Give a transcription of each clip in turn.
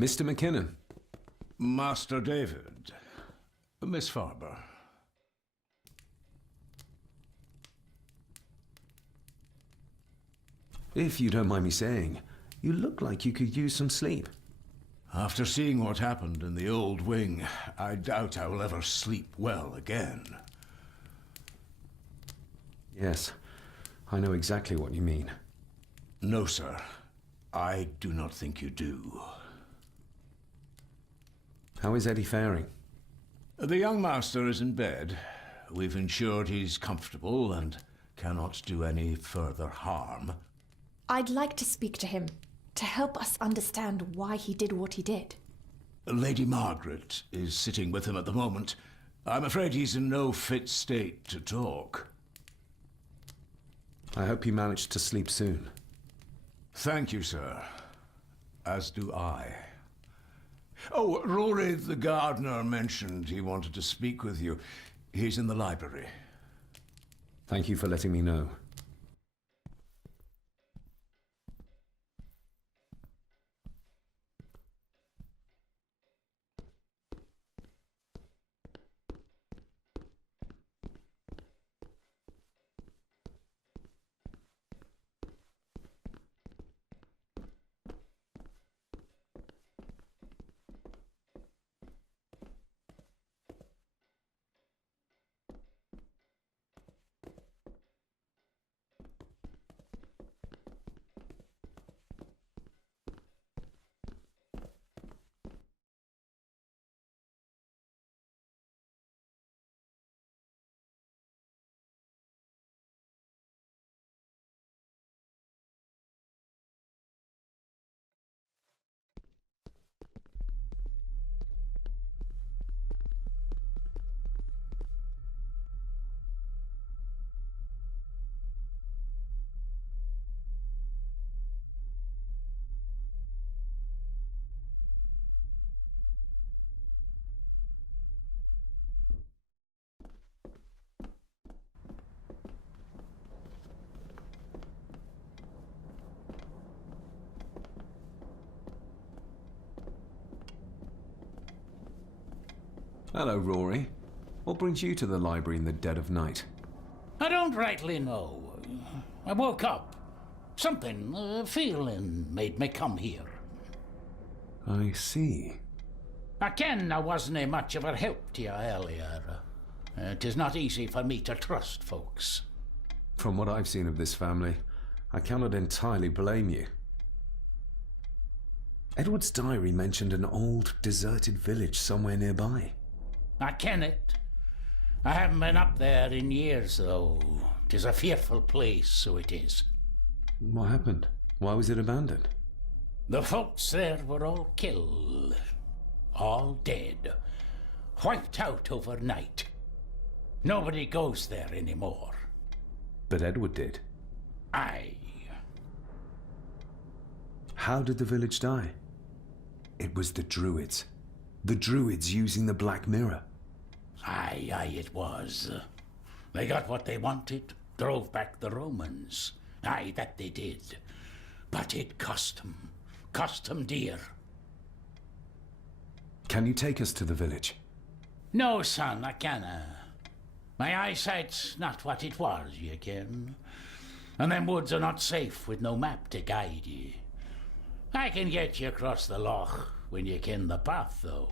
Mr. McKinnon. Master David. Miss Farber. If you don't mind me saying, you look like you could use some sleep. After seeing what happened in the old wing, I doubt I will ever sleep well again. Yes, I know exactly what you mean. No, sir. I do not think you do. How is Eddie faring? The young master is in bed. We've ensured he's comfortable and cannot do any further harm. I'd like to speak to him, to help us understand why he did what he did. Lady Margaret is sitting with him at the moment. I'm afraid he's in no fit state to talk. I hope you managed to sleep soon. Thank you, sir. As do I. Oh, Rory the gardener mentioned he wanted to speak with you. He's in the library. Thank you for letting me know. Hello, Rory. What brings you to the library in the dead of night? I don't rightly know. I woke up. Something, a feeling made me come here. I see. I ken I wasn't much of a help to you earlier. It is not easy for me to trust folks. From what I've seen of this family, I cannot entirely blame you. Edward's diary mentioned an old, deserted village somewhere nearby. I ken it. I haven't been up there in years, though. 'Tis a fearful place, so it is. What happened? Why was it abandoned? The folks there were all killed. All dead. Wiped out overnight. Nobody goes there anymore. But Edward did. Aye. How did the village die? It was the Druids. The Druids using the Black Mirror. Aye, it was. They got what they wanted, drove back the Romans. Aye, that they did. But it cost them dear. Can you take us to the village? No, son, I canna. My eyesight's not what it was, you ken. And them woods are not safe with no map to guide ye. I can get you across the loch when you ken the path, though.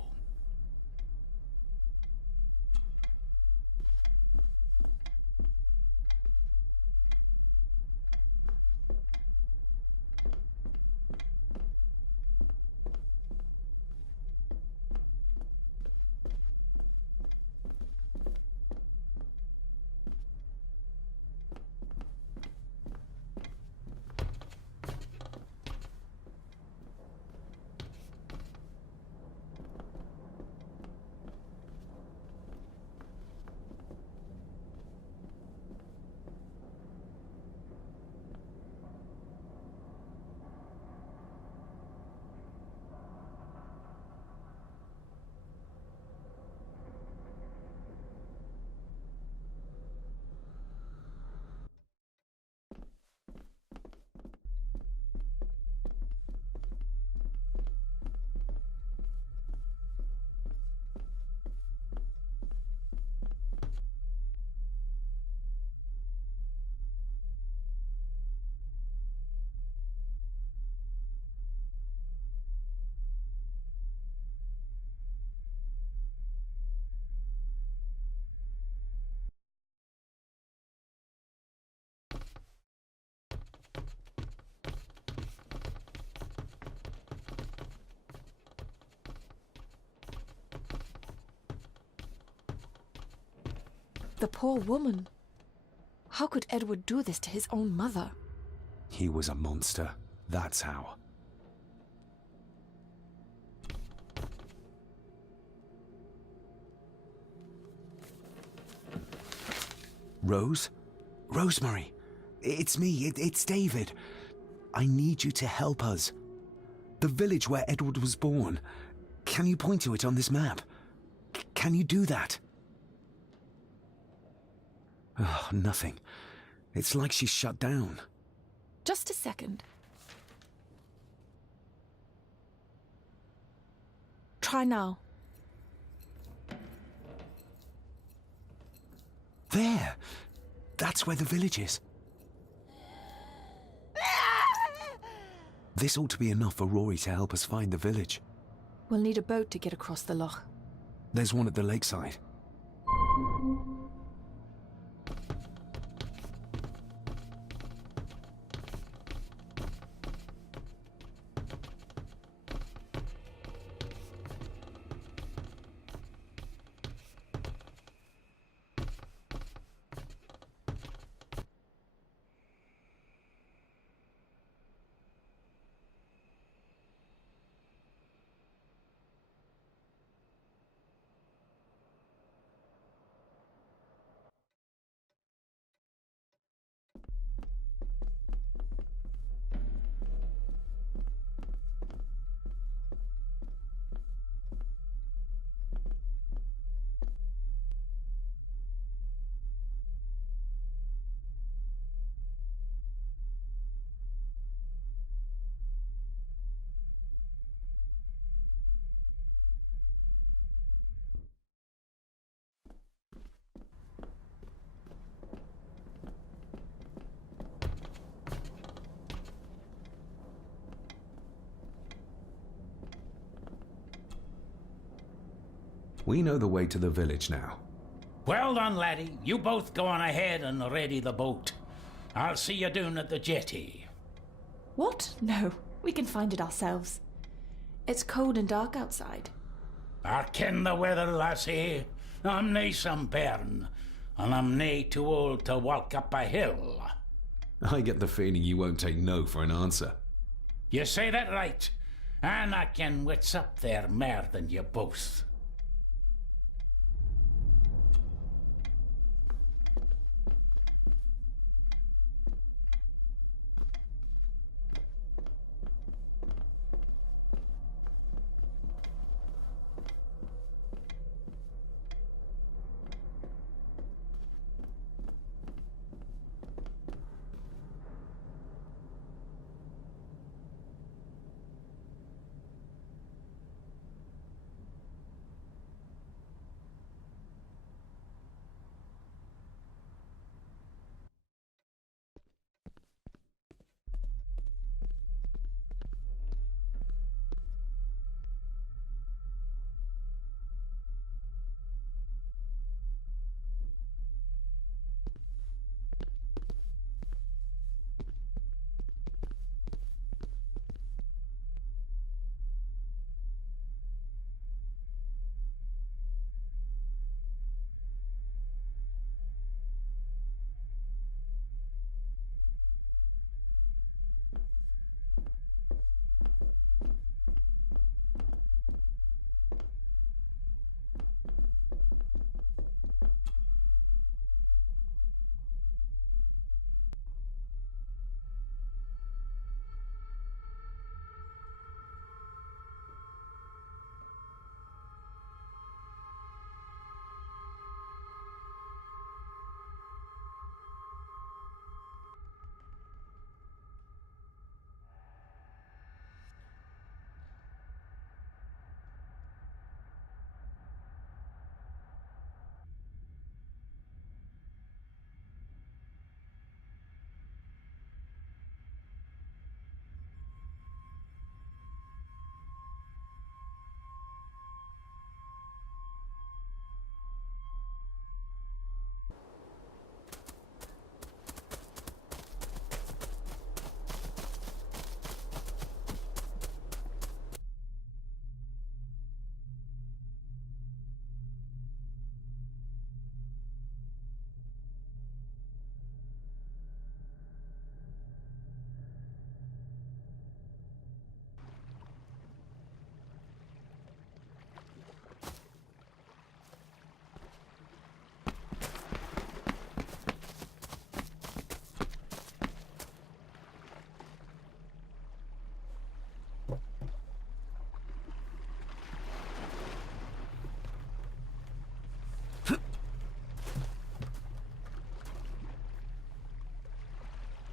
The poor woman. How could Edward do this to his own mother? He was a monster. That's how. Rose? Rosemary! It's me, it's David. I need you to help us. The village where Edward was born. Can you point to it on this map? Can you do that? Oh, nothing. It's like she's shut down. Just a second. Try now. There! That's where the village is. This ought to be enough for Rory to help us find the village. We'll need a boat to get across the loch. There's one at the lakeside. We know the way to the village now. Well done, laddie. You both go on ahead and ready the boat. I'll see you down at the jetty. What? No, we can find it ourselves. It's cold and dark outside. I ken the weather, lassie. I'm nae some bairn, and I'm nae too old to walk up a hill. I get the feeling you won't take no for an answer. You say that right, and I ken what's up there mair than you both.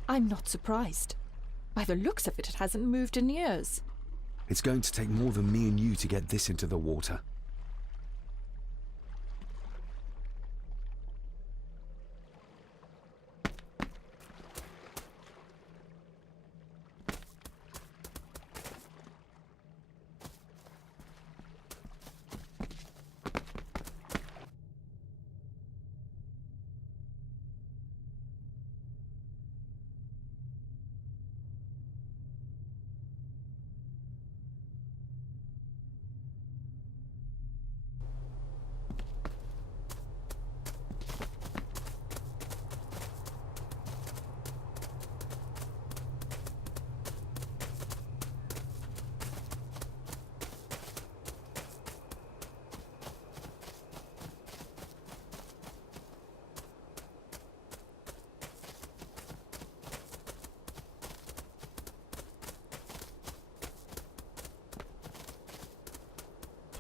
I'm not surprised. By the looks of it, it hasn't moved in years. It's going to take more than me and you to get this into the water.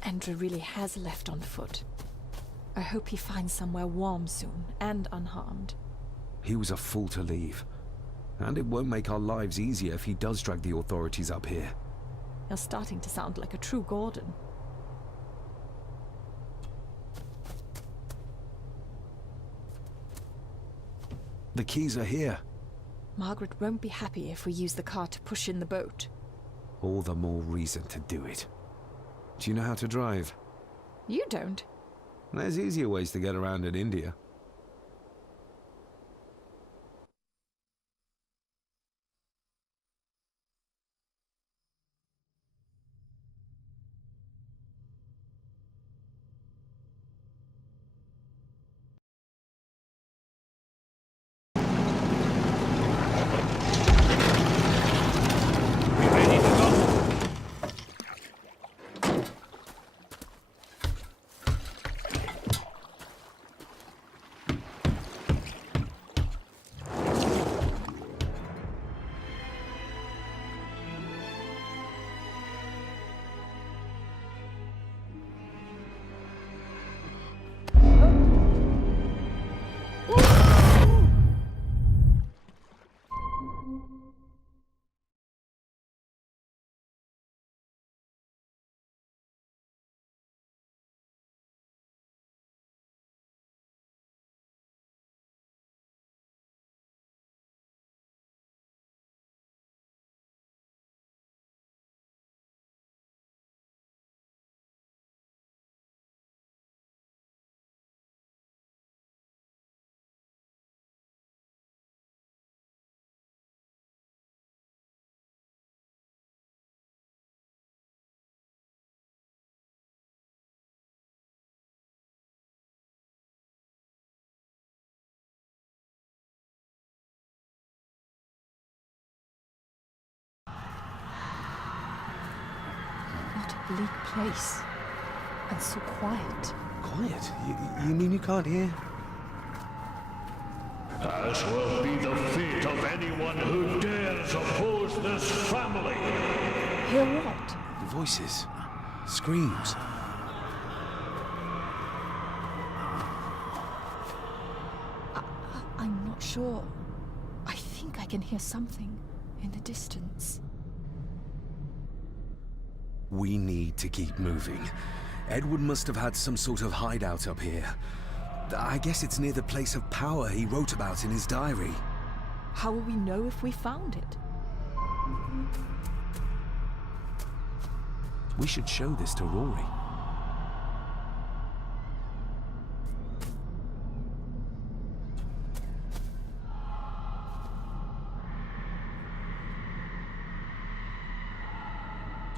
Andrew really has left on foot. I hope he finds somewhere warm soon, and unharmed. He was a fool to leave. And it won't make our lives easier if he does drag the authorities up here. You're starting to sound like a true Gordon. The keys are here. Margaret won't be happy if we use the car to push in the boat. All the more reason to do it. Do you know how to drive? You don't. There's easier ways to get around in India. What a bleak place. And so quiet. Quiet? You mean you can't hear? As will be the fate of anyone who dares oppose this family. Hear what? Voices. Screams. I'm not sure. I think I can hear something in the distance. We need to keep moving. Edward must have had some sort of hideout up here. I guess it's near the place of power he wrote about in his diary. How will we know if we found it? We should show this to Rory.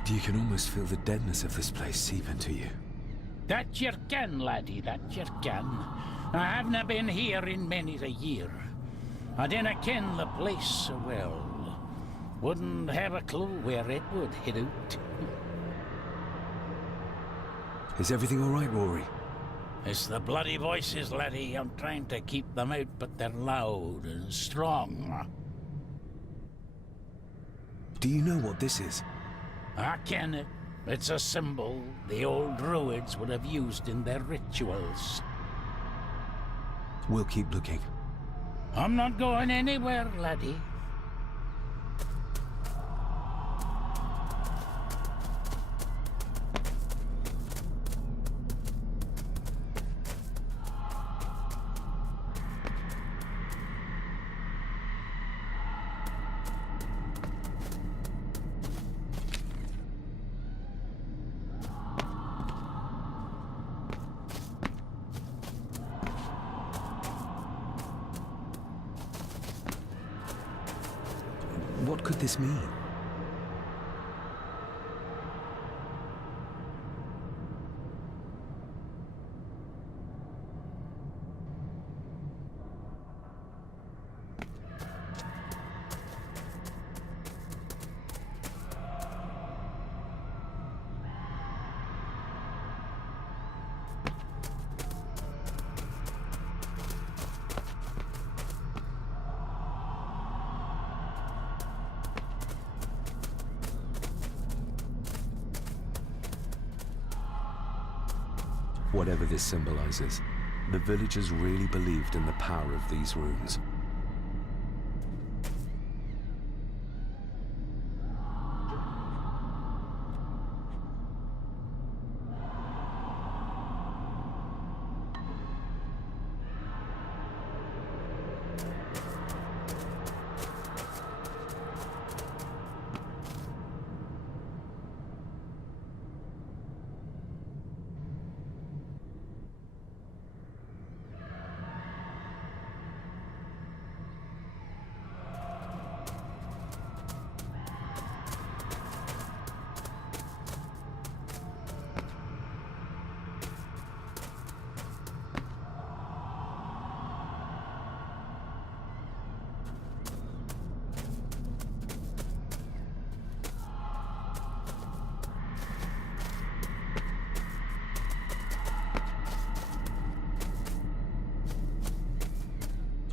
You can almost feel the deadness of this place seep into you. That you can, laddie, that you can. I haven't been here in many a year. I dinna ken the place so well. Wouldn't have a clue where it would hit out. Is everything all right, Rory? It's the bloody voices, laddie. I'm trying to keep them out, but they're loud and strong. Do you know what this is? I ken it. It's a symbol the old druids would have used in their rituals. We'll keep looking. I'm not going anywhere, laddie. What could this mean? Whatever this symbolizes, the villagers really believed in the power of these runes.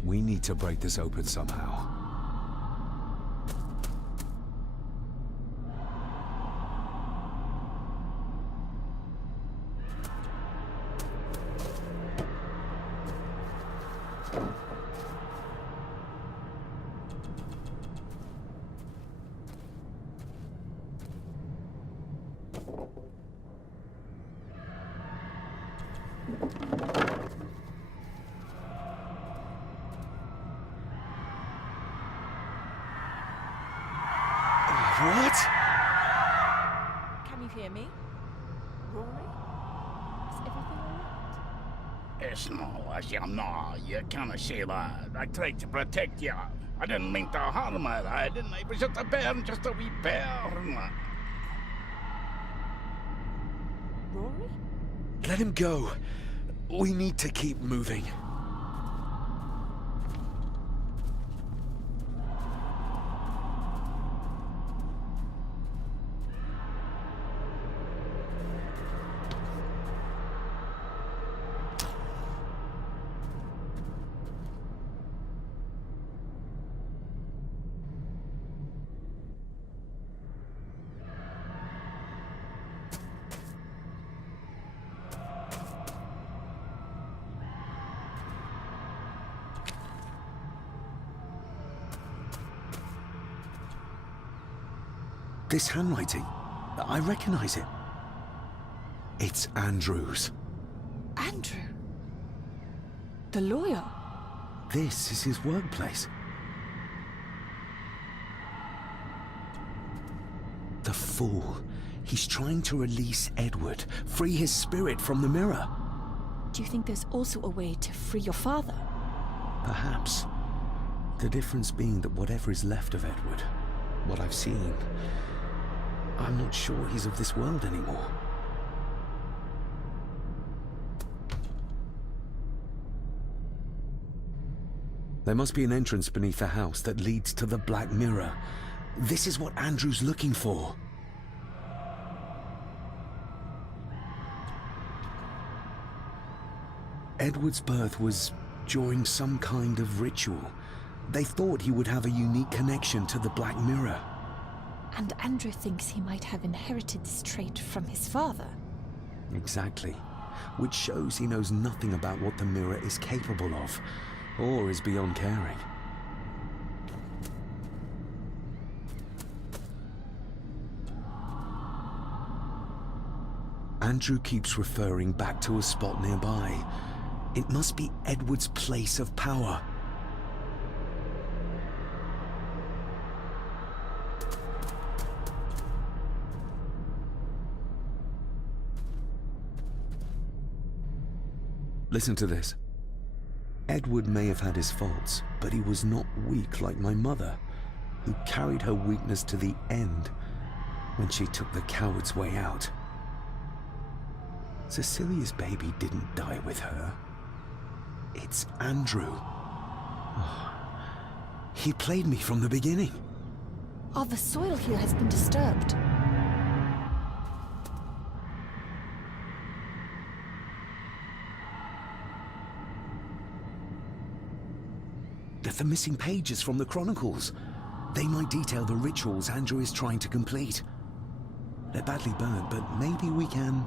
We need to break this open somehow. What? Can you hear me? Rory? Is everything alright? It's no, you can't say that. I tried to protect you. I didn't mean to harm her, I didn't. It was just a burn, just a wee burn. Rory? Let him go. We need to keep moving. This handwriting, I recognize it. It's Andrew's. Andrew? The lawyer? This is his workplace. The fool. He's trying to release Edward, free his spirit from the mirror. Do you think there's also a way to free your father? Perhaps. The difference being that whatever is left of Edward, what I've seen, I'm not sure he's of this world anymore. There must be an entrance beneath the house that leads to the Black Mirror. This is what Andrew's looking for. Edward's birth was during some kind of ritual. They thought he would have a unique connection to the Black Mirror. And Andrew thinks he might have inherited this trait from his father. Exactly. Which shows he knows nothing about what the mirror is capable of, or is beyond caring. Andrew keeps referring back to a spot nearby. It must be Edward's place of power. Listen to this. Edward may have had his faults, but he was not weak like my mother. who carried her weakness to the end when she took the coward's way out. Cecilia's baby didn't die with her. It's Andrew. Oh, he played me from the beginning. Oh, the soil here has been disturbed. The missing pages from the Chronicles. They might detail the rituals Andrew is trying to complete. They're badly burned, but maybe we can...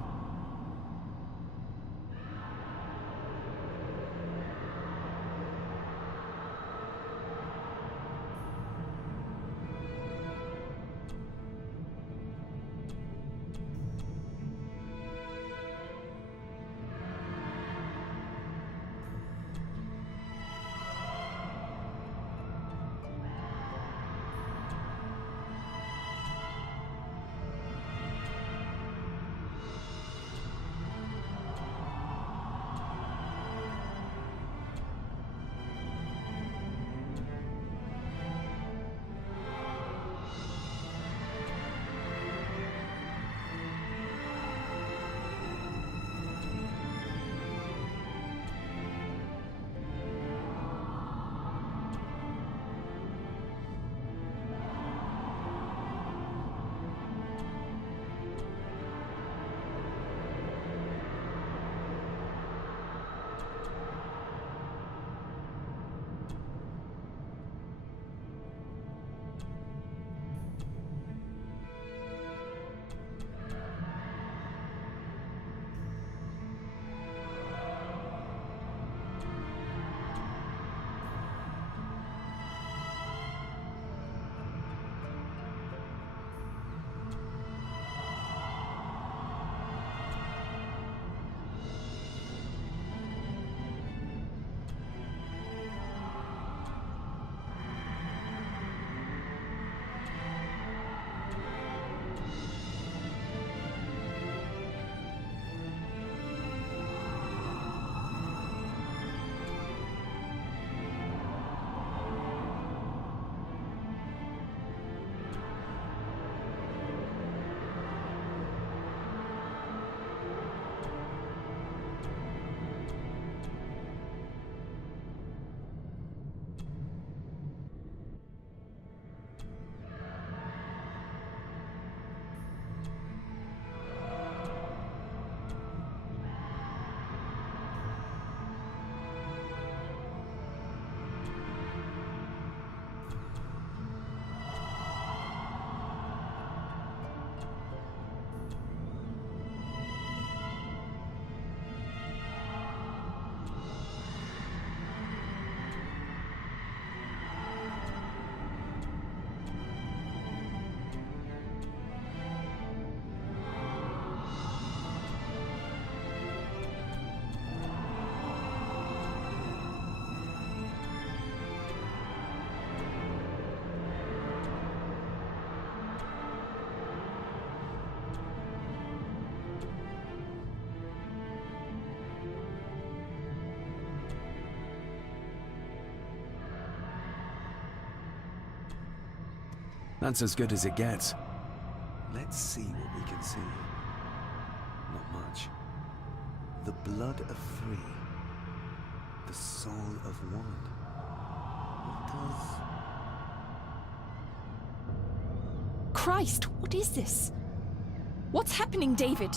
That's as good as it gets. Let's see what we can see. Not much. The blood of three. The soul of one. What does... Christ, what is this? What's happening, David?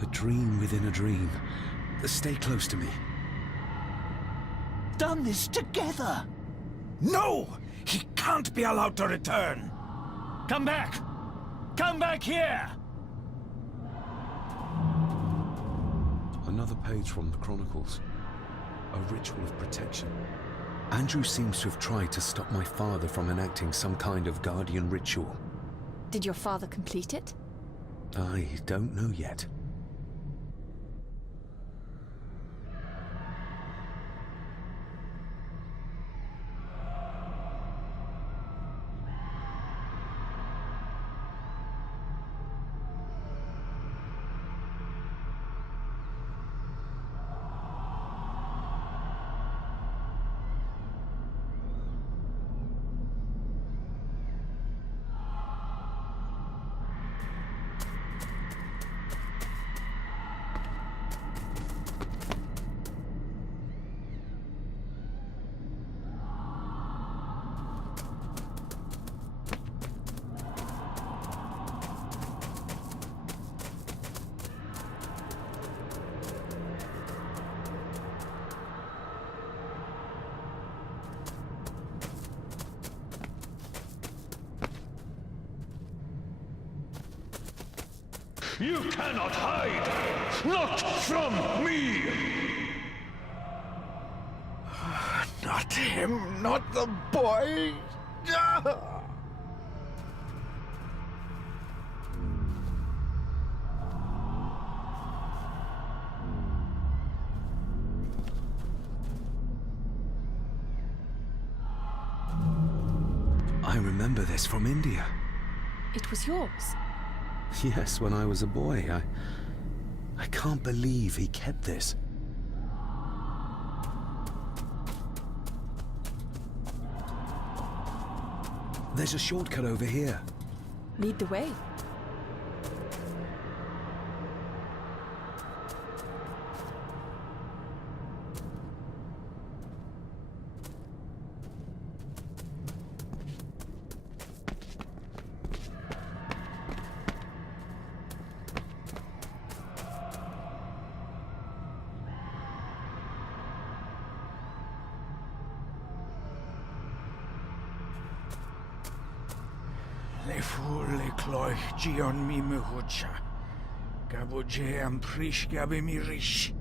A dream within a dream. Stay close to me. Done this together. No! He can't be allowed to return! Come back! Come back here! Another page from the Chronicles. A ritual of protection. Andrew seems to have tried to stop my father from enacting some kind of guardian ritual. Did your father complete it? I don't know yet. You cannot hide! Not from me! Not him, not the boy. I remember this from India. It was yours. Yes, when I was a boy. I can't believe he kept this. There's a shortcut over here. Lead the way. Le fu le cloich gion mi mehucha. Gaboje am prish gabe mi rish.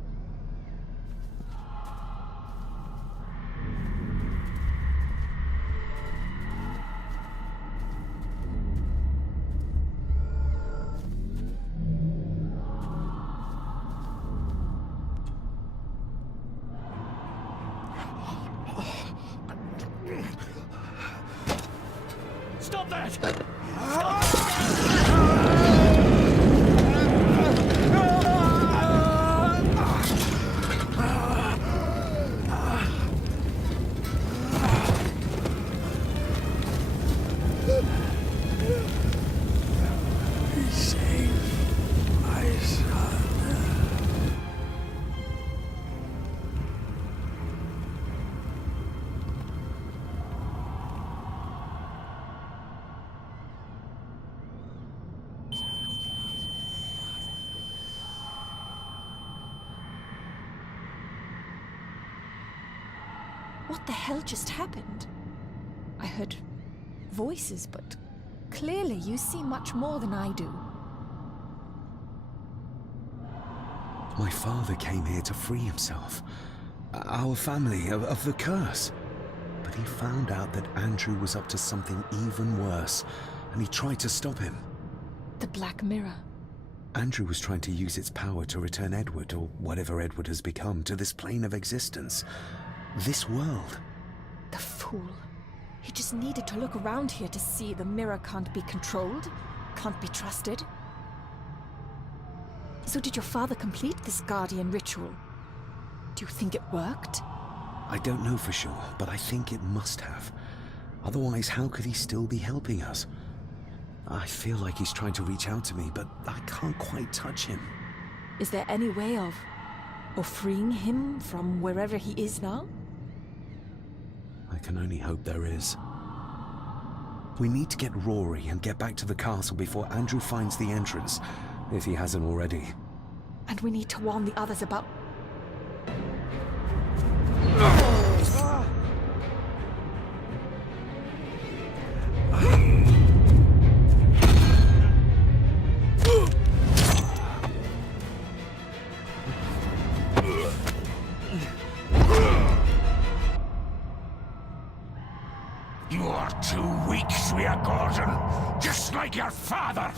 Stop that! Save my son. What the hell just happened? I heard voices, but clearly you see much more than I do. My father came here to free himself. Our family of the curse. But he found out that Andrew was up to something even worse, and he tried to stop him. The Black Mirror. Andrew was trying to use its power to return Edward, or whatever Edward has become, to this plane of existence. This world. The fool. He just needed to look around here to see the mirror can't be controlled, can't be trusted. So did your father complete this guardian ritual? Do you think it worked? I don't know for sure, but I think it must have. Otherwise, how could he still be helping us? I feel like he's trying to reach out to me, but I can't quite touch him. Is there any way of freeing him from wherever he is now? I can only hope there is. We need to get Rory and get back to the castle before Andrew finds the entrance, if he hasn't already. And we need to warn the others about... You are too weak, Swear Gordon, just like your father!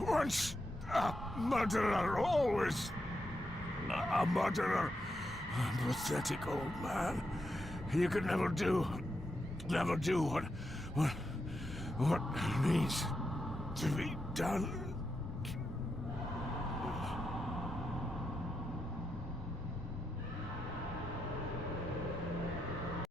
Once a murderer, always a murderer. A pathetic old man. You could never do what needs to be done.